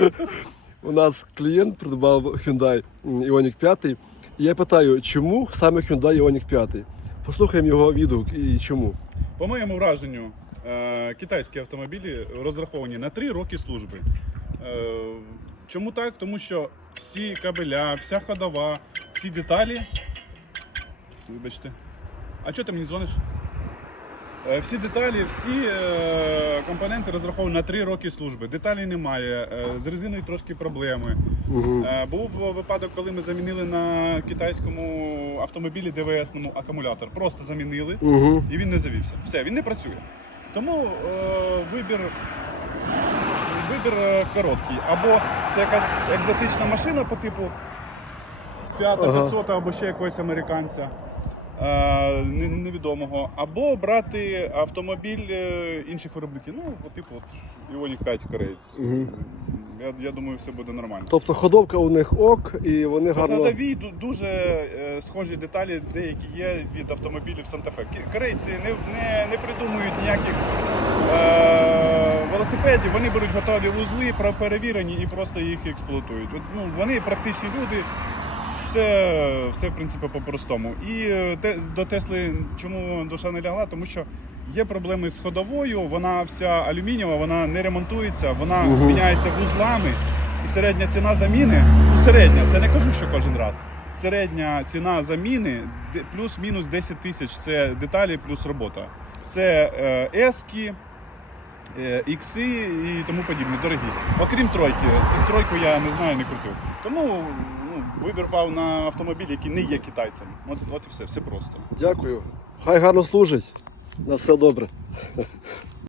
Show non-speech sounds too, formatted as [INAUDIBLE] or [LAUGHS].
[LAUGHS] У нас клієнт придбав Hyundai Ioniq 5. І я питаю, чому саме Hyundai Ioniq 5? Послухаємо його відгук і чому. По моєму враженню, е, китайські автомобілі розраховані на 3 роки служби. Е, Чому так? Тому що всі кабеля, вся ходова, всі деталі. Вибачте. А чого ти мені дзвониш? Е, Всі деталі, всі е, компоненти розраховані на 3 роки служби. Деталей немає, е, з резиною трошки проблеми. Угу. Був випадок, коли ми замінили на китайському автомобілі ДВС-ному акумулятор. Просто замінили Угу. і він не завівся. Все, він не працює. Тому е, вибір, вибір короткий. Або це якась екзотична машина по типу Fiat Ага. 500 або ще якогось американця. Е, Невідомого, або брати автомобіль е, інших виробників. Ну, по типу от Ioniq 5 кореєць. Мгм. Я, я думаю, все буде нормально. Тобто ходовка у них ок, і вони гарно. ходовій ду- дуже е, схожі деталі, деякі є від автомобілів Санта-Фе. Корейці не, не, не придумують ніяких е, велосипедів, вони беруть готові вузли, перевірені і просто їх експлуатують. От, ну, вони практичні люди. Все, все в принципі по-простому. І е, те, до Тесли чому душа не лягла? Тому що є проблеми з ходовою, вона вся алюмінієва, вона не ремонтується, вона Мгм. міняється вузлами. І середня ціна заміни, ну середня, це не кажу, що кожен раз. Середня ціна заміни плюс-мінус 10 тисяч це деталі плюс робота. Це е, ески, е, ікси і тому подібне, дорогі. Окрім тройки, тройку я не знаю, не крутив. Тому ну, вибір пав на автомобіль, який не є китайцем. От, от і все, все просто. Дякую. Хай гарно служить. На все добре.